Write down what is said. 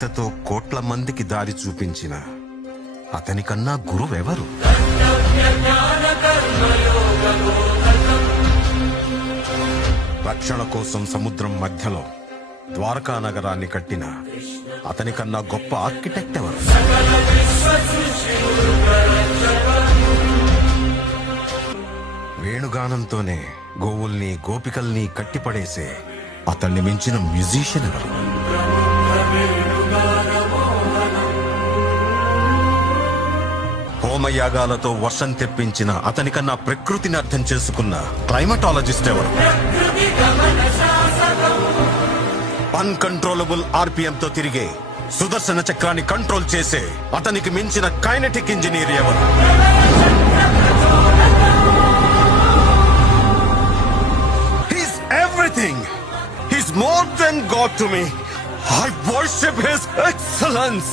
తో కోట్ల మందికి దారి చూపించిన అతనికన్నా గురువెవరు? రక్షణ కోసం సముద్రం మధ్యలో ద్వారకా నగరాన్ని కట్టిన అతనికన్నా గొప్ప ఆర్కిటెక్ట్ ఎవరు? వేణుగానంతోనే గోవుల్ని గోపికల్ని కట్టిపడేసే అతన్ని మించిన మ్యూజిషియన్ ఎవరు? హోమయాగాలతో వర్షం తెప్పించిన అతనికన్నా ప్రకృతిని అర్థం చేసుకున్న క్లైమటాలజిస్ట్ ఎవరు? అన్కంట్రోలబుల్ ఆర్పిఎం తో తిరిగే సుదర్శన చక్రాన్ని కంట్రోల్ చేసే అతనికి మించిన కైనెటిక్ ఇంజనీర్ ఎవరు? He's everything. He's more than God to me. I worship His excellence.